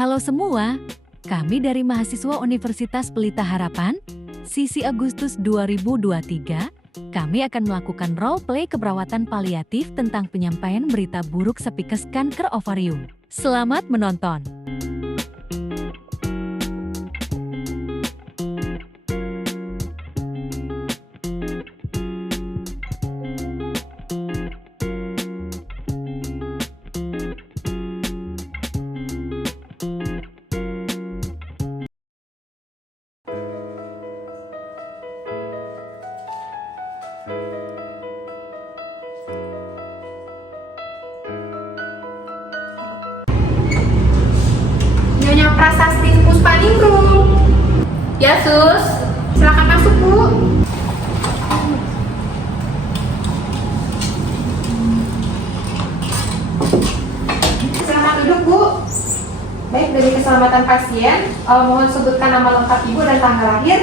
Halo semua, kami dari mahasiswa Universitas Pelita Harapan, sisi Agustus 2023, kami akan melakukan role play keperawatan paliatif tentang penyampaian berita buruk sepikes kanker ovarium. Selamat menonton! Nyonya Prasasti Puspaningrum. Ya, Sus. Silakan masuk, Bu. Silakan duduk, Bu. Baik, demi keselamatan pasien, mohon sebutkan nama lengkap Ibu dan tanggal lahir.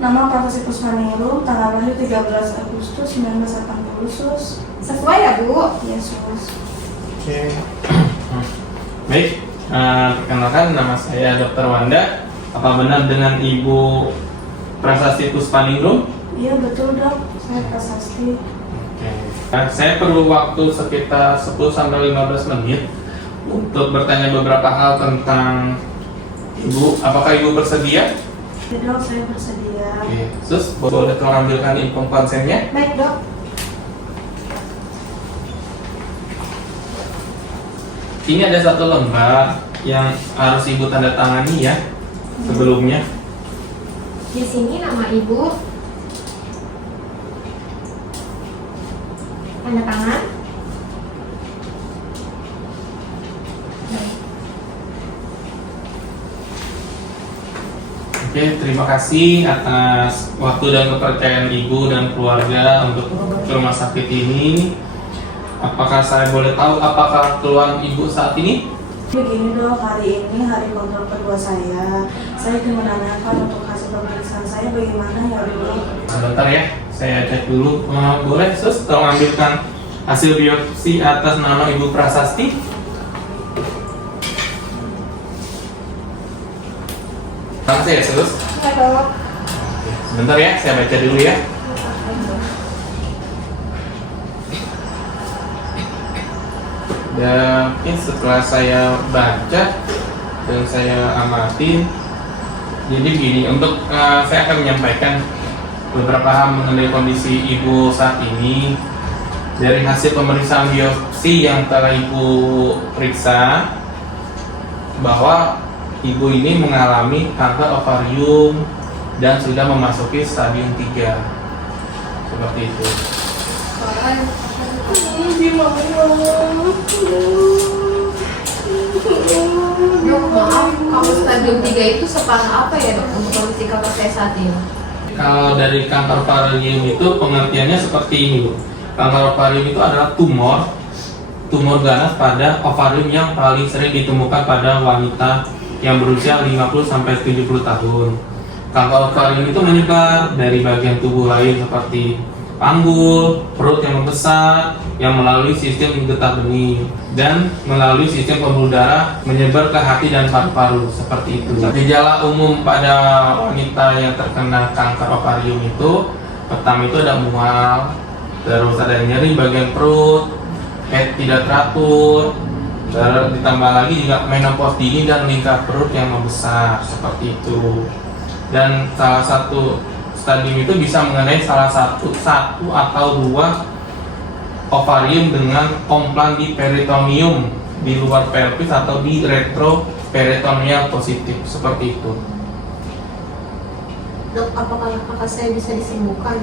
Nama Prasasti Puspaningrum, tanggal lahir 13 Agustus 1980, Sus. Sesuai ya, Bu? Iya, Sus. Oke. Baik, perkenalkan nama saya Dr. Wanda. Apa benar dengan Ibu Prasasti Puspaningrum? Iya, betul, Dok. Saya Prasasti. Oke. Saya perlu waktu sekitar 10-15 menit untuk bertanya beberapa hal tentang Ibu. Apakah Ibu bersedia? Ya, Dok, saya bersedia. Oke. Sus, boleh tolong ambilkan info konsennya? Baik, Dok. Ini ada satu lembar yang harus Ibu tanda tangani ya sebelumnya. Di sini nama Ibu. Tanda tangan. Oke, terima kasih atas waktu dan kepercayaan Ibu dan keluarga untuk ke rumah sakit ini. Apakah saya boleh tahu apakah keluhan Ibu saat ini? Begini, Dok, hari ini hari kontrol kedua saya. Saya ingin menanyakan untuk hasil pemeriksaan saya bagaimana ya, Dok? Sebentar ya, saya cek dulu. Boleh, Sus, tolong ambilkan hasil biopsi atas nama Ibu Prasasti. Langsung ya, Sus. Ya, Dok. Sebentar ya, saya baca dulu ya. Dan setelah saya baca dan saya amatin, jadi gini, untuk saya akan menyampaikan beberapa hal mengenai kondisi Ibu saat ini. Dari hasil pemeriksaan biopsi yang telah Ibu periksa, bahwa Ibu ini mengalami kanker ovarium dan sudah memasuki stadium 3. Seperti itu. Dok, maaf, kamu stadium 3 itu separah apa ya, Dok, untuk kondisi kakak saya saat ini? Kalau dari kanker ovarium itu pengertiannya seperti ini, Bu. Kanker ovarium itu adalah tumor ganas pada ovarium yang paling sering ditemukan pada wanita yang berusia 50-70 tahun. Kanker ovarium itu menyebar dari bagian tubuh lain seperti panggul, perut yang membesar, yang melalui sistem getah benih, dan melalui sistem pembuluh darah menyebar ke hati dan paru-paru, seperti itu. Gejala umum pada wanita yang terkena kanker ovarium itu, pertama itu ada mual, terus ada nyeri bagian perut, head tidak teratur, terus ditambah lagi juga menopause dini dan lingkar perut yang membesar, seperti itu. Dan salah satu stadium itu bisa mengenai salah satu atau dua ovarium dengan komplan di peritoneum di luar pelvis atau di retroperitoneal positif, seperti itu. Dok, apakah kakak saya bisa disembuhkan?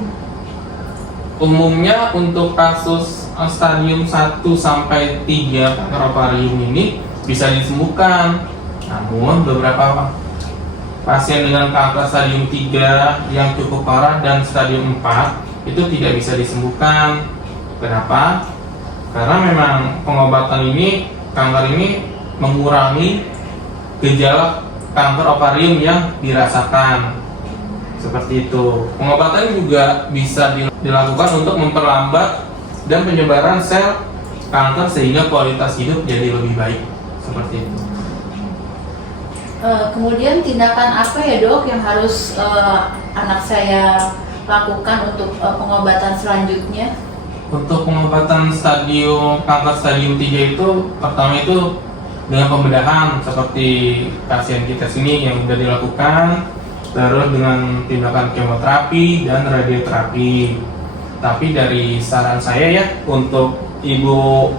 Umumnya untuk kasus stadium 1 sampai 3 kanker ovarium ini bisa disembuhkan. Namun beberapa pasien dengan kanker stadium 3 yang cukup parah dan stadium 4 itu tidak bisa disembuhkan. Kenapa? Karena memang pengobatan ini, kanker ini mengurangi gejala kanker ovarium yang dirasakan. Seperti itu. Pengobatan juga bisa dilakukan untuk memperlambat dan penyebaran sel kanker sehingga kualitas hidup jadi lebih baik. Seperti itu. Kemudian tindakan apa ya dok yang harus anak saya lakukan untuk pengobatan selanjutnya? Untuk pengobatan kanker stadium 3 itu pertama itu dengan pembedahan seperti pasien kita sini yang sudah dilakukan, terus dengan tindakan kemoterapi dan radioterapi. Tapi dari saran saya ya, untuk Ibu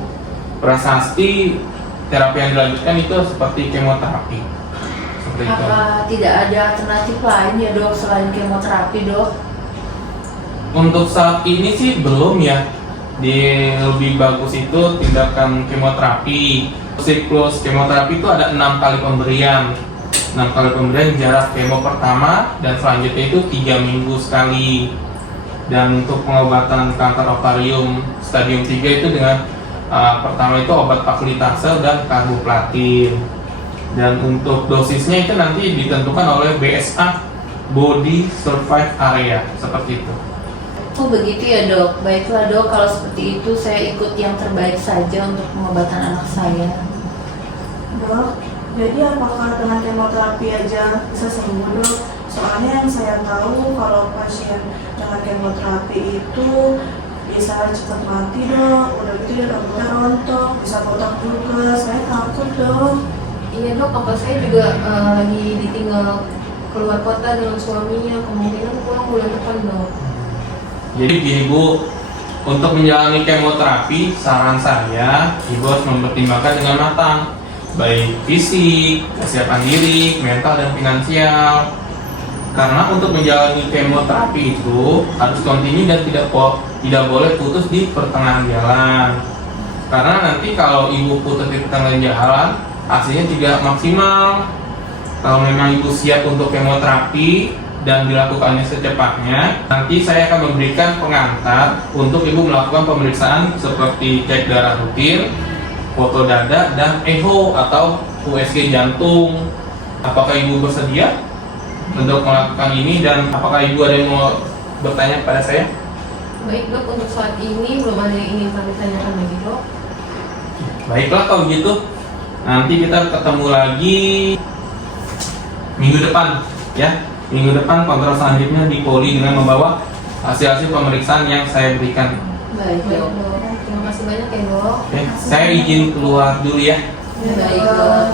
Prasasti, terapi yang dilanjutkan itu seperti kemoterapi. Seperti itu. Apa tidak ada alternatif lain ya dok selain kemoterapi dok? Untuk saat ini sih belum ya. Lebih bagus itu tindakan kemoterapi. Siklus kemoterapi itu ada 6 kali pemberian. 6 kali pemberian jarak kemo pertama dan selanjutnya itu 3 minggu sekali. Dan untuk pengobatan kanker ovarium stadium 3 itu dengan pertama itu obat paclitaxel dan karboplatin. Dan untuk dosisnya itu nanti ditentukan oleh BSA, Body Survive Area, seperti itu. Oh begitu ya dok, baiklah dok, kalau seperti itu saya ikut yang terbaik saja untuk pengobatan anak saya. Dok, jadi apakah dengan kemoterapi aja bisa sembuh dok? Soalnya yang saya tahu kalau pasien dengan kemoterapi itu bisa cepat mati dok. Udah gitu ya rambutnya rontok, bisa botak juga. Saya takut dok. Iya dok, apa saya juga lagi ditinggal keluar kota dengan suaminya, kemungkinan pulang bulan depan dok. Jadi gini Bu, untuk menjalani kemoterapi, saran saya Ibu harus mempertimbangkan dengan matang, baik fisik, kesiapan diri, mental, dan finansial. Karena untuk menjalani kemoterapi itu harus kontinu dan tidak boleh putus di pertengahan jalan. Karena nanti kalau Ibu putus di pertengahan jalan, hasilnya tidak maksimal. Kalau memang Ibu siap untuk kemoterapi dan dilakukannya secepatnya, nanti saya akan memberikan pengantar untuk Ibu melakukan pemeriksaan seperti cek darah rutin, foto dada, dan echo atau USG jantung. Apakah Ibu bersedia untuk melakukan ini, dan apakah Ibu ada yang mau bertanya kepada saya? Baik dok, untuk saat ini belum ada yang ingin kami tanyakan lagi dok. Baiklah kalau gitu, nanti kita ketemu lagi minggu depan ya. Minggu depan kontrol selanjutnya di Poli dengan membawa hasil-hasil pemeriksaan yang saya berikan. Baik Baik dok. dok, terima kasih banyak ya dok. Oke, saya izin keluar dulu ya. Baik dok.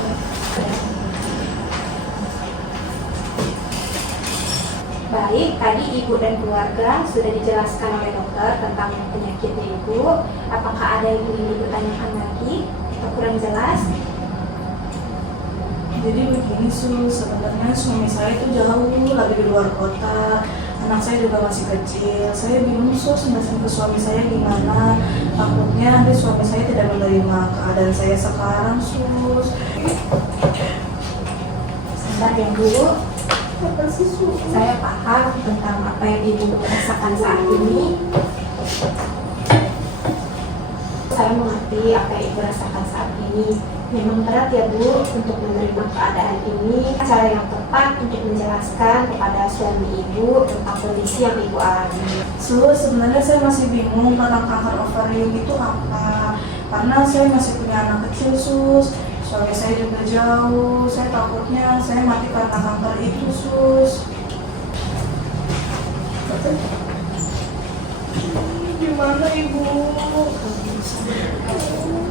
Baik, tadi ibu dan keluarga sudah dijelaskan oleh dokter tentang penyakitnya ibu. Apakah ada yang ingin ibu tanyakan lagi atau kurang jelas? Jadi begini sebenarnya suami saya itu jauh lagi di luar kota. Anak saya juga masih kecil. Saya bingung jelasin ke suami saya gimana. Takutnya nanti suami saya tidak menerima keadaan saya sekarang sus. Sabar ya bu. Saya paham tentang apa yang ibu rasakan saat ini. Saya mengerti apa yang ibu rasakan saat ini. Memang berat ya Bu untuk menerima keadaan ini. Cara yang tepat untuk menjelaskan kepada suami ibu tentang kondisi yang ibu alami. Sebenarnya saya masih bingung tentang kanker ovarium itu apa. Karena saya masih punya anak kecil sus. Suami saya juga jauh. Saya takutnya saya mati karena kanker itu sus. Gimana ibu?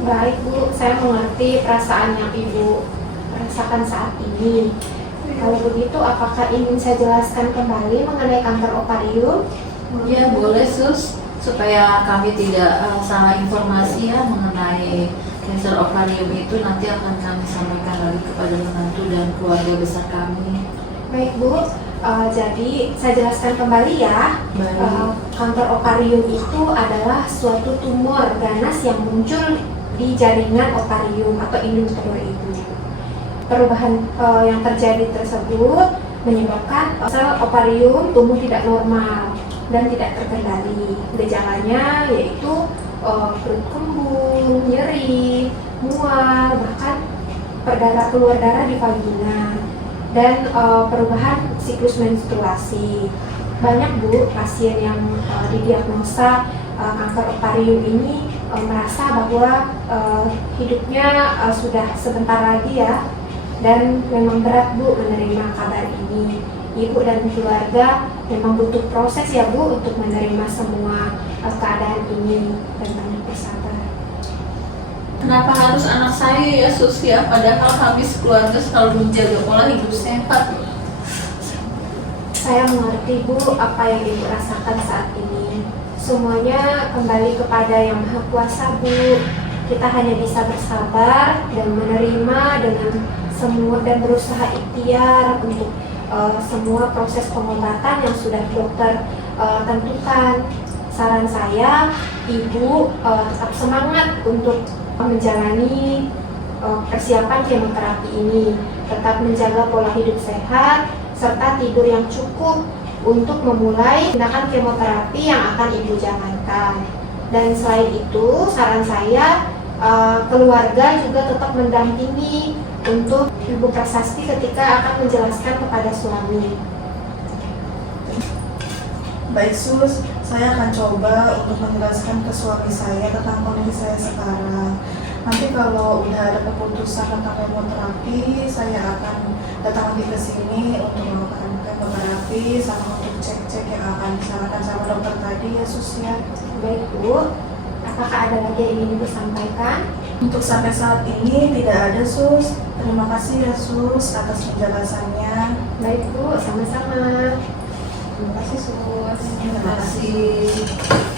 Baik Bu, saya mengerti perasaan yang ibu rasakan saat ini. Kalau begitu, apakah ingin saya jelaskan kembali mengenai kanker ovarium? Ya boleh sus, supaya kami tidak salah informasi ya mengenai kanker ovarium itu, nanti akan kami sampaikan lagi kepada menantu dan keluarga besar kami. Baik Bu, jadi saya jelaskan kembali ya. Baik. Kanker ovarium itu adalah suatu tumor ganas yang muncul di jaringan ovarium atau indung telur ibu. Perubahan yang terjadi tersebut menyebabkan sel ovarium tumbuh tidak normal dan tidak terkendali. Gejalanya yaitu perut kembung, nyeri, mual, bahkan keluar darah di vagina, dan perubahan siklus menstruasi. Banyak Bu pasien yang didiagnosa kanker ovarium ini merasa bahwa hidupnya sudah sebentar lagi ya, dan memang berat Bu menerima kabar ini. Ibu dan keluarga memang butuh proses ya Bu untuk menerima semua keadaan ini dan banyak bersabar. Kenapa harus anak saya ya Sus ya? Padahal kami sekeluarga selalu menjaga pola hidup sehat. Saya mengerti Bu apa yang Ibu rasakan saat ini. Semuanya kembali kepada Yang Maha Kuasa Bu. Kita hanya bisa bersabar dan menerima dengan semua dan berusaha ikhtiar untuk semua proses pengobatan yang sudah dokter tentukan. Saran saya, Ibu tetap semangat untuk menjalani persiapan kemoterapi ini, tetap menjaga pola hidup sehat serta tidur yang cukup untuk memulai tindakan kemoterapi yang akan Ibu jalankan. Dan selain itu, saran saya keluarga juga tetap mendampingi untuk Ibu Prasasti ketika akan menjelaskan kepada suami. Baik Sus, saya akan coba untuk menjelaskan ke suami saya tentang kondisi saya sekarang. Nanti kalau udah ada keputusan tentang kemoterapi, saya akan datang lagi ke sini untuk melakukan kemoterapi sama untuk cek-cek yang akan disarankan sama dokter tadi ya Sus ya. Baik Bu, apakah ada lagi yang ingin Ibu sampaikan? Untuk sampai saat ini tidak ada Sus. Terima kasih ya Sus atas penjelasannya. Baik Bu, sama-sama. Terima kasih Sus. Terima kasih.